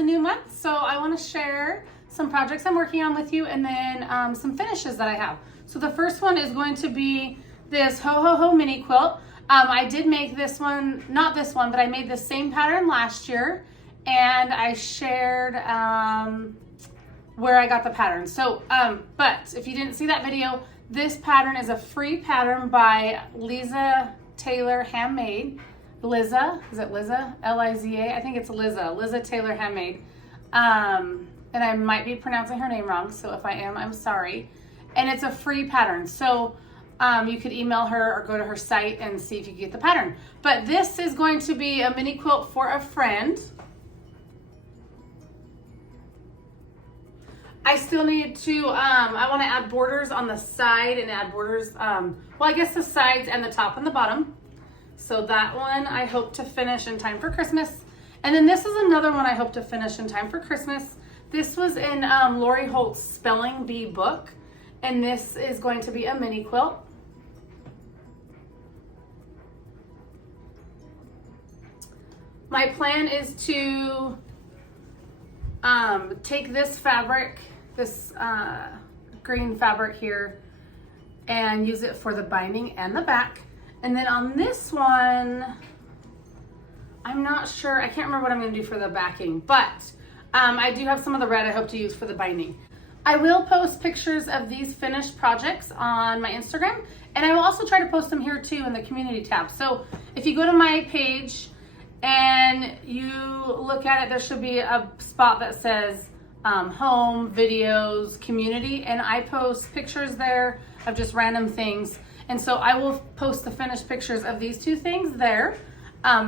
a new month, so I want to share some projects I'm working on with you, and then some finishes that I have. So the first one is going to be this Ho Ho Ho mini quilt. I did make this one, not this one, but I made the same pattern last year, and I shared where I got the pattern. So, but if you didn't see that video, this pattern is a free pattern by Liza Taylor Handmade. Liza, is it Liza? L-I-Z-A? I think it's Liza Taylor Handmade. And I might be pronouncing her name wrong, so if I am, I'm sorry. And it's a free pattern. So you could email her or go to her site and see if you can get the pattern. But this is going to be a mini quilt for a friend. I still need to, I want to add borders on the side and add borders, well, I guess the sides and the top and the bottom. So that one I hope to finish in time for Christmas. And then this is another one I hope to finish in time for Christmas. This was in Lori Holt's Spelling Bee book. And this is going to be a mini quilt. My plan is to take this fabric, this green fabric here, and use it for the binding and the back. And then on this one, I'm not sure, I can't remember what I'm gonna do for the backing, but I do have some of the red I hope to use for the binding. I will post pictures of these finished projects on my Instagram, and I will also try to post them here too in the community tab. So if you go to my page and you look at it, there should be a spot that says home, videos, community, and I post pictures there of just random things. And so I will post the finished pictures of these two things there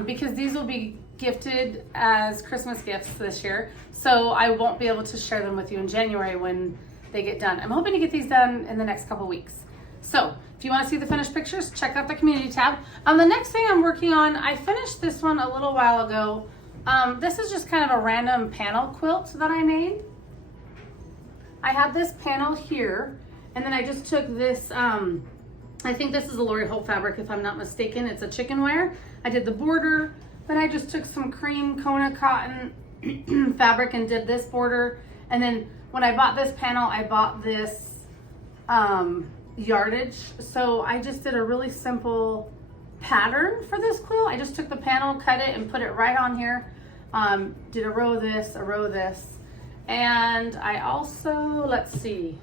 because these will be gifted as Christmas gifts this year. So I won't be able to share them with you in January when they get done. I'm hoping to get these done in the next couple weeks. So if you want to see the finished pictures, check out the community tab. The next thing I'm working on, I finished this one a little while ago. This is just kind of a random panel quilt that I made. I have this panel here, and then I just took this, I think this is a Lori Holt fabric if I'm not mistaken. It's a chicken wire. I did the border, then I just took some cream Kona cotton fabric and did this border. And then when I bought this panel, I bought this yardage. So I just did a really simple pattern for this quilt. I just took the panel, cut it, and put it right on here. Did a row of this, a row of this. And I also, let's see,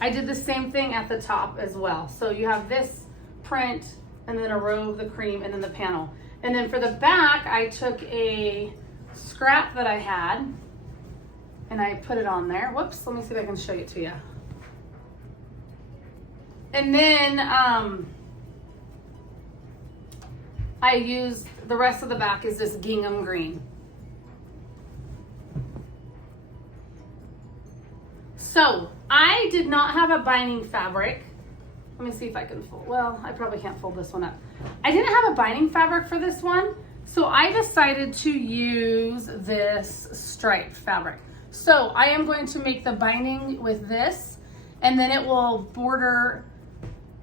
I did the same thing at the top as well. So you have this print and then a row of the cream and then the panel. And then for the back, I took a scrap that I had and I put it on there. Whoops, let me see if I can show it to you. And then I used, the rest of the back is this gingham green. So I did not have a binding fabric. Let me see if I can fold. Well, I probably can't fold this one up. I didn't have a binding fabric for this one, so I decided to use this striped fabric. So I am going to make the binding with this, and then it will border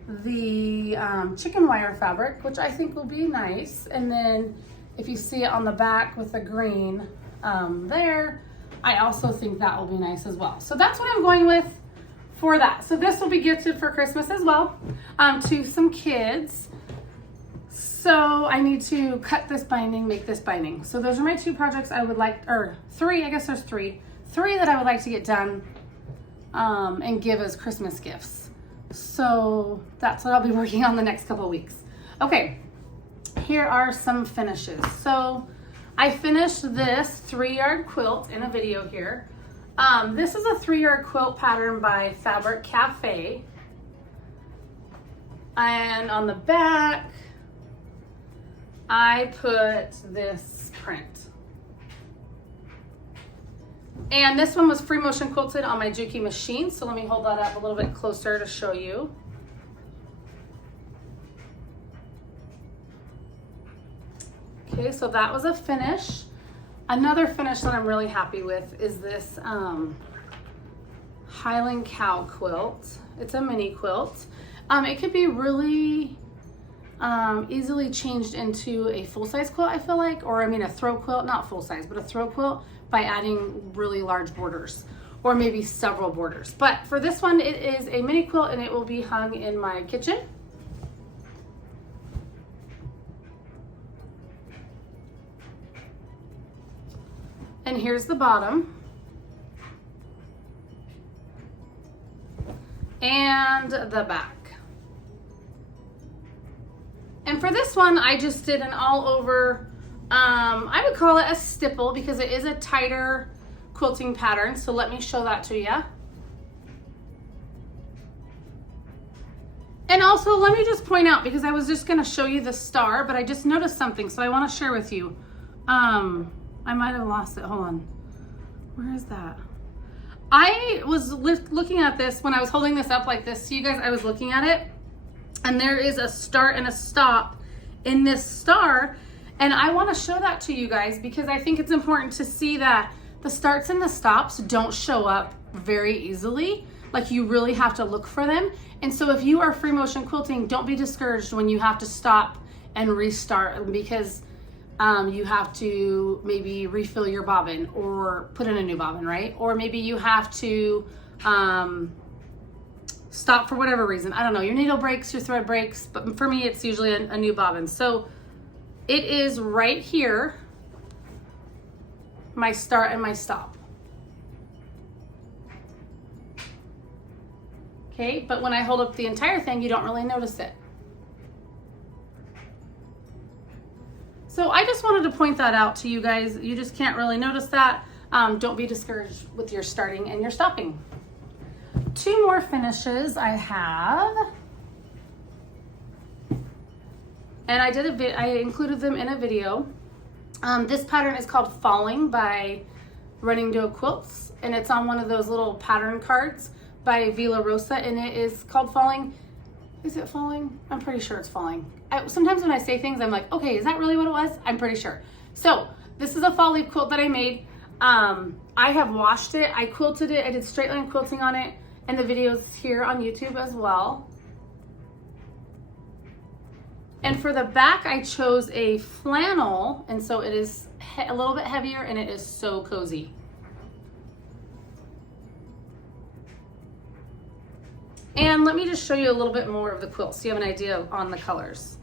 the chicken wire fabric, which I think will be nice. And then if you see it on the back with the green there, I also think that will be nice as well. So that's what I'm going with for that. So this will be gifted for Christmas as well to some kids. So I need to cut this binding, make this binding. So those are my two projects I would like, or three, I guess there's three that I would like to get done and give as Christmas gifts. So that's what I'll be working on the next couple of weeks. Okay, here are some finishes. So I finished this 3-yard quilt in a video here. This is a 3-yard quilt pattern by Fabric Cafe. And on the back, I put this print. And this one was free motion quilted on my Juki machine. So let me hold that up a little bit closer to show you. Okay, so that was a finish. Another finish that I'm really happy with is this Highland Cow quilt. It's a mini quilt. It could be really easily changed into a full-size quilt, I feel like, or I mean a throw quilt, not full-size, but a throw quilt by adding really large borders or maybe several borders. But for this one, it is a mini quilt and it will be hung in my kitchen. And here's the bottom. And the back. And for this one, I just did an all over, I would call it a stipple because it is a tighter quilting pattern. So let me show that to you. And also let me just point out, because I was just gonna show you the star, but I just noticed something. So I wanna share with you. I might have lost it, hold on. Where is that? I was looking at this when I was holding this up like this. So you guys, I was looking at it and there is a start and a stop in this star. And I want to show that to you guys because I think it's important to see that the starts and the stops don't show up very easily. Like you really have to look for them. And so if you are free motion quilting, don't be discouraged when you have to stop and restart because you have to maybe refill your bobbin or put in a new bobbin, right? Or maybe you have to stop for whatever reason. I don't know, your needle breaks, your thread breaks, but for me, it's usually a new bobbin. So it is right here, my start and my stop. Okay, but when I hold up the entire thing, you don't really notice it. So I just wanted to point that out to you guys. You just can't really notice that. Don't be discouraged with your starting and your stopping. Two more finishes I have. And I included them in a video. This pattern is called Falling by Running Doe Quilts. And it's on one of those little pattern cards by Villa Rosa. And it is called Falling. Is it falling? I'm pretty sure it's falling. Sometimes when I say things, I'm like, okay, is that really what it was? I'm pretty sure. So this is a fall leaf quilt that I made. I have washed it. I quilted it. I did straight line quilting on it. And the video's here on YouTube as well. And for the back, I chose a flannel. And so it is a little bit heavier and it is so cozy. And let me just show you a little bit more of the quilt so you have an idea on the colors.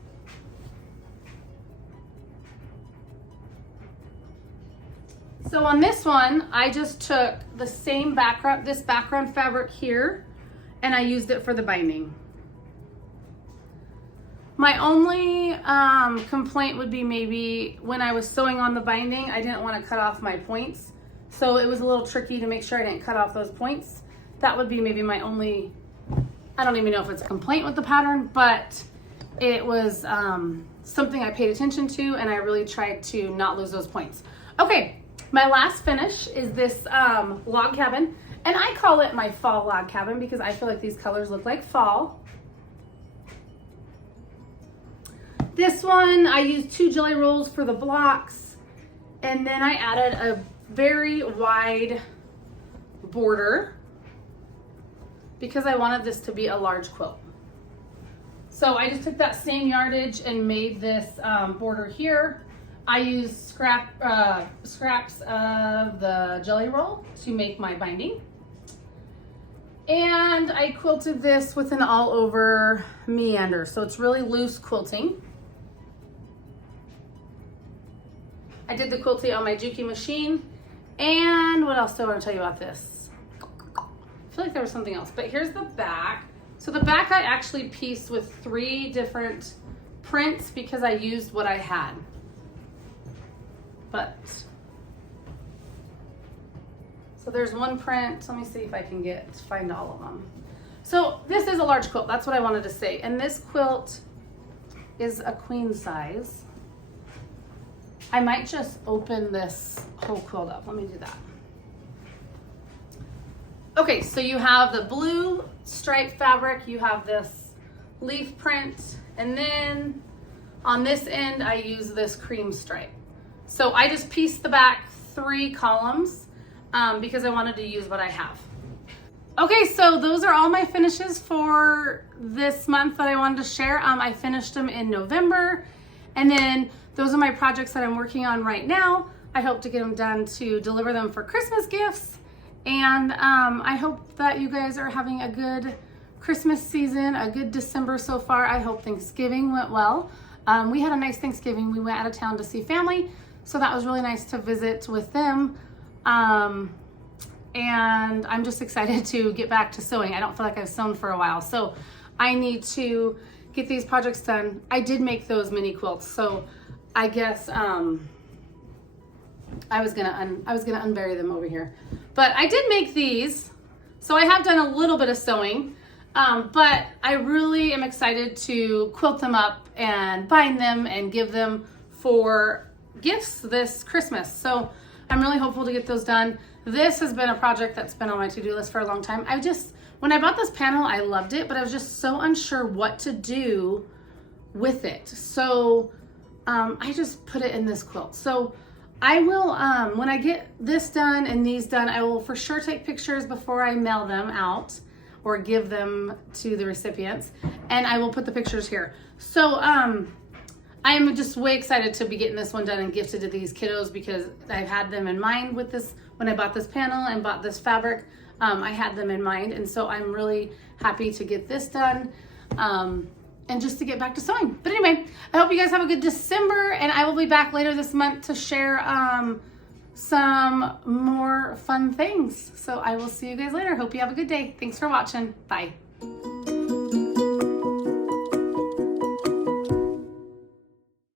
So on this one, I just took the same background, this background fabric here, and I used it for the binding. My only complaint would be maybe when I was sewing on the binding, I didn't want to cut off my points. So it was a little tricky to make sure I didn't cut off those points. That would be maybe my only, I don't even know if it's a complaint with the pattern, but it was something I paid attention to and I really tried to not lose those points. Okay, my last finish is this log cabin, and I call it my fall log cabin because I feel like these colors look like fall. This one, I used 2 jelly rolls for the blocks, and then I added a very wide border because I wanted this to be a large quilt. So I just took that same yardage and made this border here. I used scraps of the jelly roll to make my binding. And I quilted this with an all over meander. So it's really loose quilting. I did the quilting on my Juki machine. And what else do I want to tell you about this? I feel like there was something else, but here's the back. So the back I actually pieced with 3 different prints because I used what I had. But, so there's one print. Let me see if I can find all of them. So this is a large quilt. That's what I wanted to say. And this quilt is a queen size. I might just open this whole quilt up. Let me do that. Okay, so you have the blue striped fabric, you have this leaf print, and then on this end, I use this cream stripe. So I just pieced the back 3 columns because I wanted to use what I have. Okay, so those are all my finishes for this month that I wanted to share. I finished them in November, and then those are my projects that I'm working on right now. I hope to get them done to deliver them for Christmas gifts, and I hope that you guys are having a good Christmas season, a good December so far. I hope Thanksgiving went well. We had a nice Thanksgiving. We went out of town to see family, so that was really nice to visit with them. And I'm just excited to get back to sewing. I don't feel like I've sewn for a while, so I need to get these projects done. I did make those mini quilts, so I guess I was gonna unbury them over here, but I did make these, so I have done a little bit of sewing, but I really am excited to quilt them up and bind them and give them for gifts this Christmas. So I'm really hopeful to get those done. This has been a project that's been on my to-do list for a long time. When I bought this panel, I loved it, but I was just so unsure what to do with it. So I just put it in this quilt. So I will, when I get this done and these done, I will for sure take pictures before I mail them out or give them to the recipients, and I will put the pictures here. So I'm just way excited to be getting this one done and gifted to these kiddos, because I've had them in mind with this. When I bought this panel and bought this fabric, I had them in mind, and so I'm really happy to get this done and just to get back to sewing. But anyway, I hope you guys have a good December, and I will be back later this month to share some more fun things. So I will see you guys later. Hope you have a good day. Thanks for watching. Bye.